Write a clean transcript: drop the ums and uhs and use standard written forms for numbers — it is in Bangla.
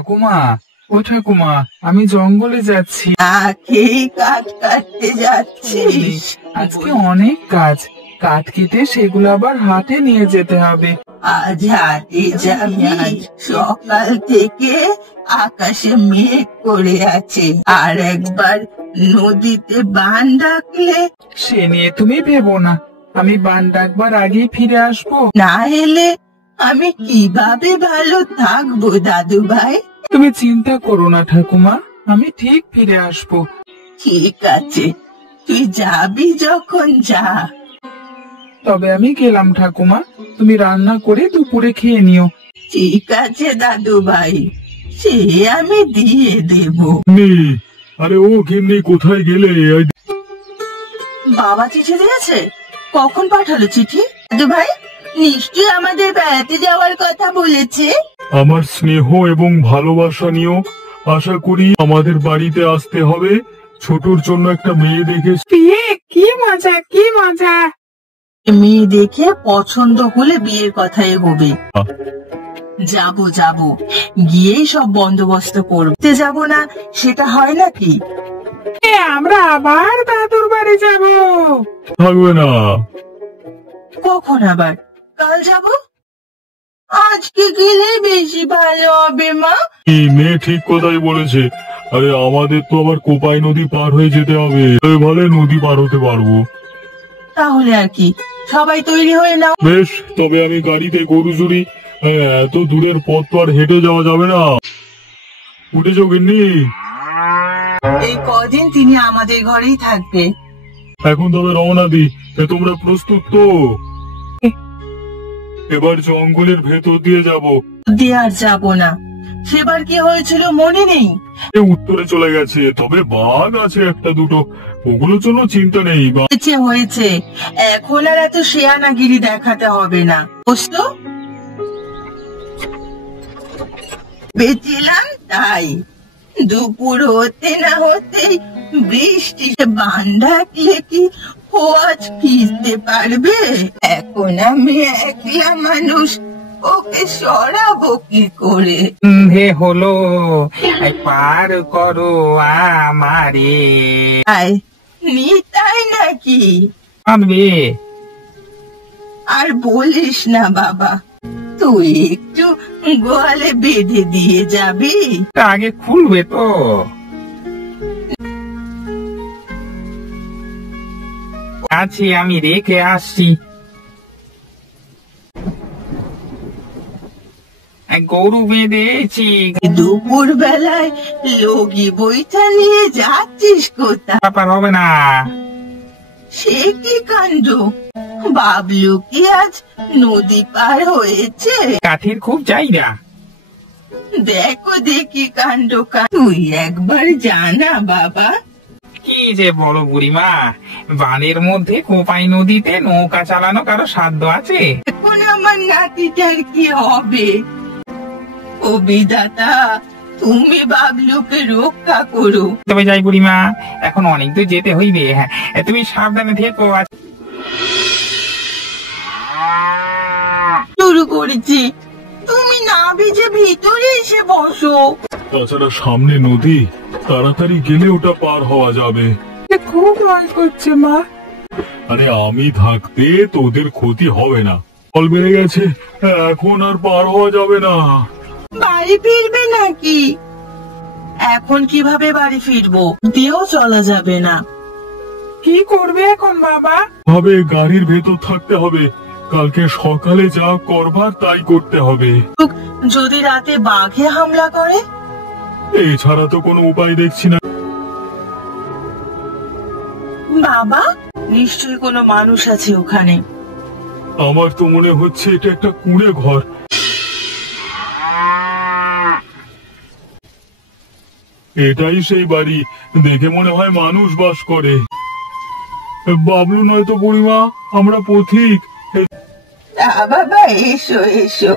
ঠাকুমা, ও ঠাকুমা, আমি জঙ্গলে যাচ্ছি। কাঠ কাটতে যাচ্ছিস? আজকে অনেক কাজ, কাঠ কেটে সেগুলো আবার হাটে নিয়ে যেতে হবে। আজ হাটে যাবি? সকাল থেকে আকাশে মেঘ করে আছে, আর একবার নদীতে বান ডাকলে। সে নিয়ে তুমি ভেবো না, আমি বান ডাকবার আগেই ফিরে আসবো। না এলে আমি কিভাবে ভালো থাকবো দাদু ভাই? তুমি চিন্তা করো না ঠাকুমা, আমি ঠিক ফিরে আসবো। ঠিক আছে, তুই যাবি যখন যা। তবে আমি গেলাম ঠাকুমা, তুমি রান্না করে দুপুরে খেয়ে নিও। ঠিক আছে দাদু ভাই, সে আমি দিয়ে দেব। আরে ও গিন্নি, কোথায় গেলে? বাবা চিঠি দিয়েছে? কখন পাঠালো চিঠি? দাদু ভাই নিশ্চয়ই আমাদের বেড়াতে যাওয়ার কথা বলেছে। আমার স্নেহ এবং ভালোবাসা নিয়েও আশা করি আমাদের বাড়িতে আসতে হবে। ছোটর জন্য একটা মেয়ে দেখে। বিয়ে? কি মজা, কি মজা! মেয়ে দেখে পছন্দ হলে বিয়ের কথা এগোবে। যাব গিয়েই সব বন্দোবস্ত করতে যাব না, সেটা হয় নাকি? আমরা আবার দাদুর বাড়ি যাব। থাকবে না। কখন আবার? কাল যাব? আজকে গেলে বেশি ভালো হবে মা। এই মেয়ে ঠিক কথাই বলেছে। আরে আমাদের তো আবার কোপাই নদী পার হয়ে যেতে হবে, ভালো নদী পার হতে পারবো। তাহলে আর কি, সবাই তৈরি হয়ে নাও। বেশ, তবে আমি গাড়িতে গরু চুরি। এত দূরের পথ তো আর হেঁটে যাওয়া যাবে না। উঠেছো গিন্নি? এই কদিন তিনি আমাদের ঘরেই থাকবে। এখন তবে রওনা দি। তোমরা প্রস্তুত তো? এবার জঙ্গলের ভেতর দিয়ে যাব। আর যাব না। সেবার কি হয়েছিল মনে নেই? উত্তরে চলে গেছে, তবে বাঘ আছে একটা দুটো, ওগুলোর জন্য চিন্তা নেই। হয়েছে, এখন আর এত শেয়ানাগিরি দেখাতে হবে না, বুঝতো? বেঁচেলাম তাই দুপুর হতে না হতেই বৃষ্টি। বান ডাকলে কি ও আজ ফিরতে পারবে? এখন আমি একলা মানুষ, ওকে সরাবো কি করে? হে হলো, পার করো আমারে। নিতাই নাকি? আনবে আর বলিস না বাবা, তুই একটু গোয়ালে বেঁধে দিয়ে যাবি। আগে খুলবে তো। আছি, আমি রেখে আসছি। গরু বেঁধেছি। দুপুর বেলায় লগি বইটা নিয়ে যাচ্ছিস কোথায়? ব্যাপার হবে না। সে কি কাণ্ড! বাবলু কি আজ নদী পার হয়েছে? কাঠির খুব চাহিদা। দেখো দেখি কাণ্ড। তুই একবার জানা বাবা। কি যে বড় বুড়িমা, বানের মধ্যে কোপাই নদীতে নৌকা চালানো কারো সাধ্য আছে? এখন আমার নাতিটার কি হবে? ও বিধাতা, তুমি বাবলুকে রক্ষা করো। তবে যাই বুড়িমা, এখন অনেক দূর যেতে হইবে। হ্যাঁ, তুমি সাবধানে থেকো। শুরু করেছি, তুমি না ভিজে ভিতরে এসে বসো। তাছাড়া সামনে নদী, তাড়াতাড়ি গেলে ওটা পার হওয়া যাবে। খুব ভয় করছে মা। আরে আমি থাকতে তোদের ক্ষতি হবে না। জল বেড়ে গেছে, এখন আর পার হওয়া যাবে না। বাড়ি ফিরবে নাকি? এখন কিভাবে বাড়ি ফিরবো? দিয়েও চলা যাবে না। কি করবে এখন বাবা? ভাবে গাড়ির ভেতর থাকতে হবে। কালকে সকালে যা করবার তাই করতে হবে। যদি রাতে বাঘে হামলা করে? এছাড়া তো কোনো উপায় দেখছি না। বাবা, নিশ্চয়ই কোনো মানুষ আছে ওখানে। আমার তো মনে হচ্ছে এটা একটা কুঁড়ে ঘর। এটাই সেই বাড়ি, দেখে মনে হয় মানুষ বাস করে। বাবলু নয় তো বুড়িমা, আমরা পথিক। বাবা এসো এসো।